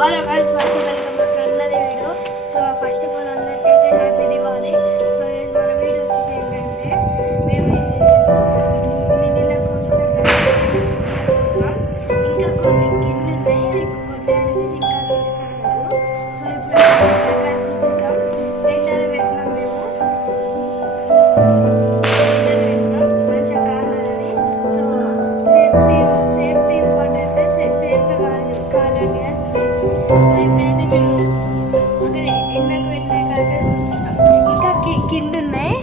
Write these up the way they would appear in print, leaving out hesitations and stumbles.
Hello guys, welcome to another video. So first of all, అందరికైతే happy Diwali. So ఇది మన video వచ్చేసి ఏంటంటే మేము నిన్న కొనుక్కున్నాం. ఇంకా కొన్ని గిన్నెలు ఉన్నాయి, కొత్త వచ్చేసి ఇంకా తీసుకురాలేదు. సో ఇప్పుడు చూపిస్తాం. రెండర పెట్టినాం మేము, మంచిగా కావాలని. సో సేఫ్టీ ఇంపార్టెంట్, సేఫ్గా కావాలండి గ్యాస్ ప్లీజ్. సో ఇప్పుడైతే మేము అక్కడ ఎండకు పెట్టినాయి కాబట్టి చూపిస్తాం. ఇంకా కింద ఉన్నాయి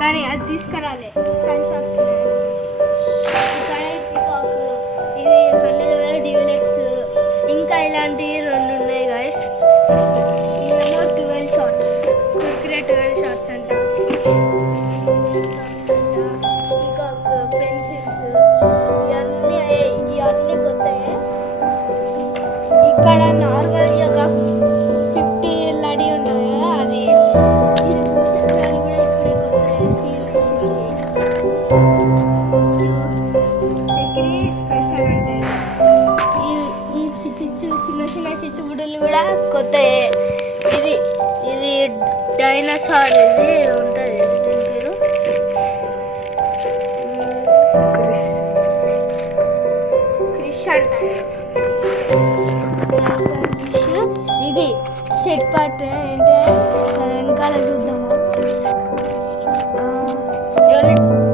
కానీ అది తీసుకురాలే, స్క్రీన్ షాట్స్ ఉన్నాయి. ఇక్కడ పికాక్, ఇది 100 డ్యూలెక్స్, ఇంకా ఇలాంటివి 2 ఉన్నాయి గాయస్. ఇదేమో 12 షార్ట్స్, కుర్కురే 12 షార్ట్స్ అంట. పికాక్ పెన్సిల్స్ ఇవన్నీ కొత్తవే. ఇక్కడ నార్మల్ ఒక 50 లడి ఉంటుంది కదా, అది ఇది కూర్చోడానికి కూడా ఇప్పుడే కొత్త సీల్ చేసింది. చక్కెర స్పెషల్ అంటే ఈ చిన్న చిన్న చిచ్చుబుడ్డలు కూడా కొత్తయే. ఇది డైనోసార్, ఇది ఉంటుంది దీని పేరు క్రిష్ అంటారు. ఇది చెట్ పార్ట్ ఏంటంటే సరే వెనకాల చూద్దాము.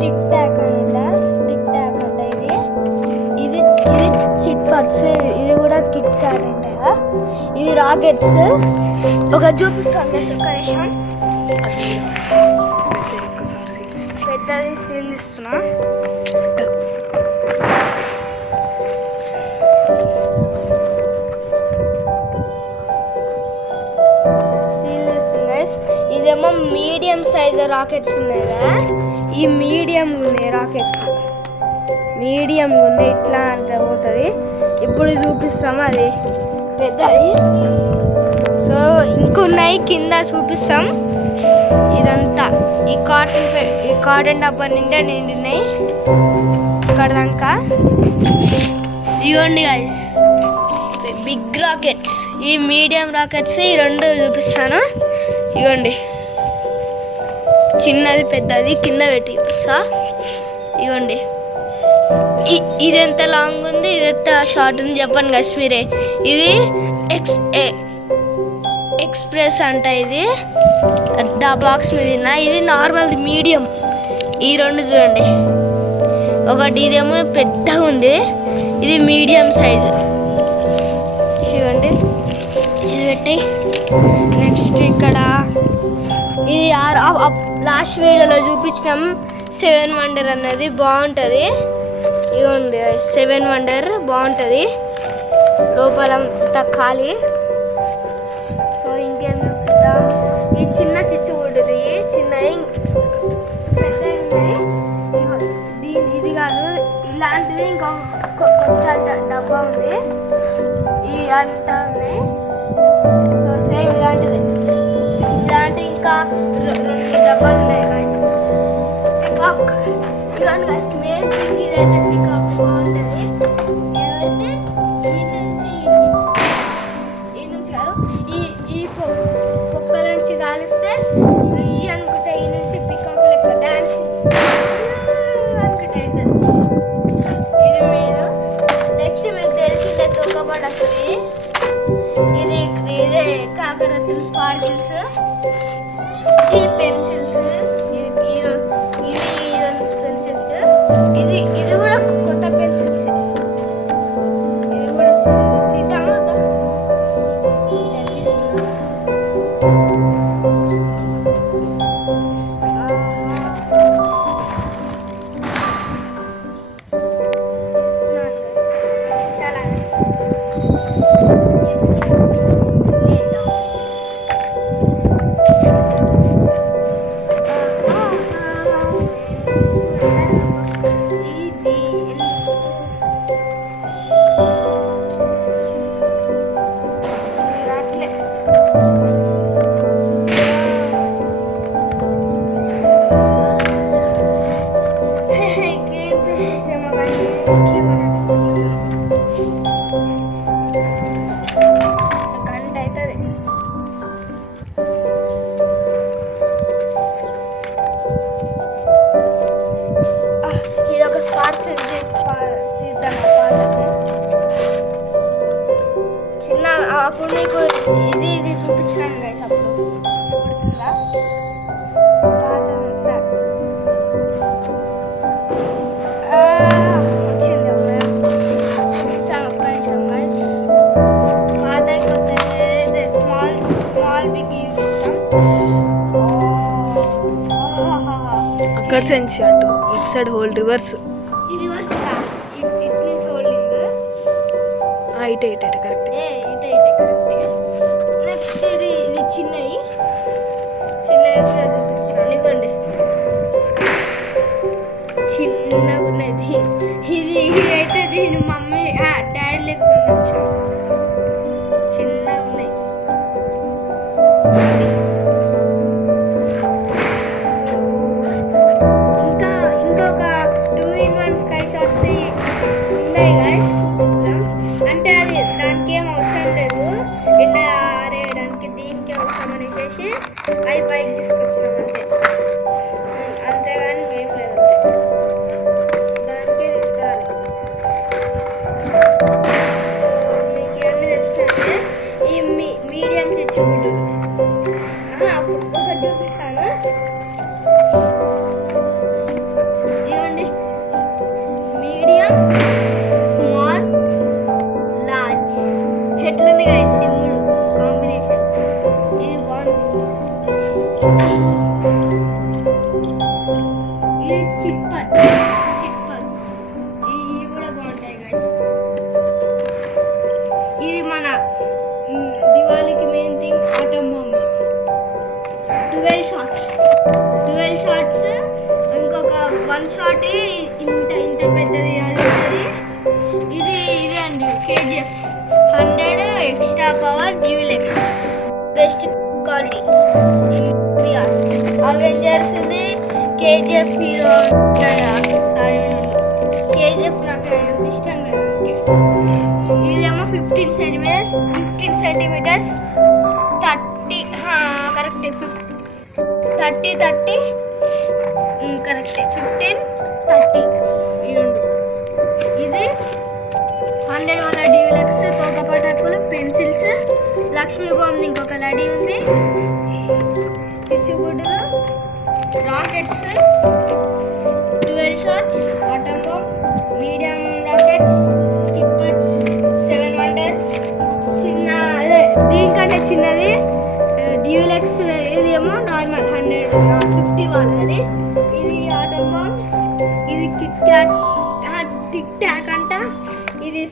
టిక్ టాక్ అంట, టిక్ టాక్ అంట. ఇది చిట్ పార్ట్స్, ఇది కూడా కిట్ క్యాట్ అంట. ఇది రాకెట్స్. ఒక చూపిస్తాను డెకరేషన్. పెద్దది సీల్ ఇస్తున్నా. ఇదేమో మీడియం సైజ్ రాకెట్స్ ఉన్నాయి కదా, ఈ మీడియంగా ఉన్నాయి రాకెట్స్, మీడియంగా ఉన్నాయి. ఇట్లా అంటే పోతుంది. ఇప్పుడు చూపిస్తాము అది పెద్దది. సో ఇంకున్నాయి కింద చూపిస్తాం. ఇదంతా ఈ కాటన్ డబ్బా నిండా నిండినాయి ఇక్కడ దాకా. ఇవ్వండి గైస్, బిగ్ రాకెట్స్, ఈ మీడియం రాకెట్స్, ఈ 2 చూపిస్తాను. ఇవ్వండి, చిన్నది పెద్దది కింద పెట్టి చూపిస్తా. ఇవ్వండి, ఇది ఎంత లాంగ్ ఉంది, ఇది ఎంత షార్ట్ ఉంది చెప్పండి గైస్ మీరే. ఇది ఎక్స్ప్రెస్ అంట. ఇది దా బాక్స్ మీద. ఇది నార్మల్ మీడియం. ఈ 2 చూడండి, ఒకటి ఇదేమో పెద్దగా ఉంది, ఇది మీడియం సైజు. ఇవ్వండి, ఇది పెట్టి నెక్స్ట్ ఇక్కడ ఇది లాస్ట్ వీడియోలో చూపించినాం 7 వండర్ అన్నది, బాగుంటుంది. ఇదిగోండి 7 వండర్ బాగుంటుంది, లోపల అంతా ఖాళీ. సో ఇంకేం చూపిద్దాం. ఈ చిన్న చిచ్చుబుడ్డది, చిన్నది పెద్దవి ఉన్నాయి. ఇది కాదు, ఇలాంటిది ఇంకొక డబ్బా ఉంది. ఈ అంతా ఉన్నాయి. సో సేమ్ ఇలాంటిది, ఇలాంటి ఇంకా 2 డబ్బాలు ఉన్నాయి గాయస్. పికాక్ ఇలాంటి గాయస్, మెయిన్ థింగ్ ఇదైతే పికాక్ బాగుంటుంది. ఏదైతే ఈ నుంచి కాదు, ఈ పొక్క నుంచి కాలిస్తే ఈ అనుకుంటే, ఈ నుంచి పికాక్ లెక్క డాన్స్ అనుకుంటే అవుతుంది. ఇది మీరు నెక్స్ట్ మీకు తెలిసిందే తొక్కబడి వస్తుంది. ఇదే కాకరత్తులు, స్పార్కిల్స్, ఈ పెన్సిల్స్, ఇది 2 పెన్సిల్స్. ఇది కూడా కొత్త పెన్సిల్స్. ఇది కూడా తీద్దాము. చిన్న అప్పుడు నీకు ఇది చూపించాను గైస్. అప్పుడు గుర్తుందా? వచ్చింది చూపిస్తాను ఒక్క నిమిషం గైస్. పాత కొత్త స్మాల్ బిగ్ అక్కడ సెన్స్ అటు ఇట్ సైడ్ హోల్డ్ రివర్స్ ఈ రివర్స్ ఇట్ మీన్స్ హోల్డింగ్. ఇటే కరెక్ట్. ఇటే కరెక్ట్. నెక్స్ట్ ఇది చిన్నవి కూడా చూపిస్తాను. ఇదిగోండి చిన్నగా ఉన్నది. ఇది అయితే దీని మమ్మీ డాడీ లెక్క ఉండొచ్చు. చిన్నగా ఉన్నాయి. ఇంకొక 2-in-1 స్కై షాట్స్ ఉన్నాయి గైస్. అంటే అది దానికి ఏం అవసరం లేదు, ఎండ ఆరేయడానికి దీనికి అవసరం అనేసి అవి పైకి తీసుకొచ్చినాం అంతేగాని ఏం లేదు. దానికే తీసుకురాలి. మీకు ఇవన్నీ తెలిసినట్టే. ఈ మీడియం చిచ్చుబుడ్డు ఒకటి చూపిస్తాను. ఇవ్వండి మీడియం, స్మాల్, లార్జ్. ఎట్లుంది గైస్ ఈ మూడు కాంబినేషన్? ఇది బాగుంది. ఇది చిట్పట్ ఇవి కూడా బాగుంటాయి గైస్. ఇది మన దివాళీకి main thing atom bomb. 12 shots ఇంకొక 1 షాట్ ఇంత పెద్దది అది. ఇది అండి KGF 100 extra power dual X best quality. Avengers ఉంది, KGF హీరో KGF నాకు అంత ఇష్టం లేదు. ఇదేమో 15 సెంటీమీటర్స్ 30 కరెక్ట్ 30 కరెక్ట్ 15 30 ఈ రెండు. ఇది 100 వాళ్ళ డ్యూలెక్స్ తోక పటాకులు, పెన్సిల్స్, లక్ష్మీ బాంబ్ ఇంకొక లడీ ఉంది, చిచ్చుగుడ్డులు, rockets, 12 shots, atom bomb, medium rockets, చిప్పట్స్, 7 వండర్, చిన్న అదే దీనికంటే చిన్నది డ్యూలెక్స్. ఇది ఏమో నార్మల్ 150 వాళ్ళది. ఇది ఆటం బాంబ్, ఇది టిక్ టాక్ అంట, ఇది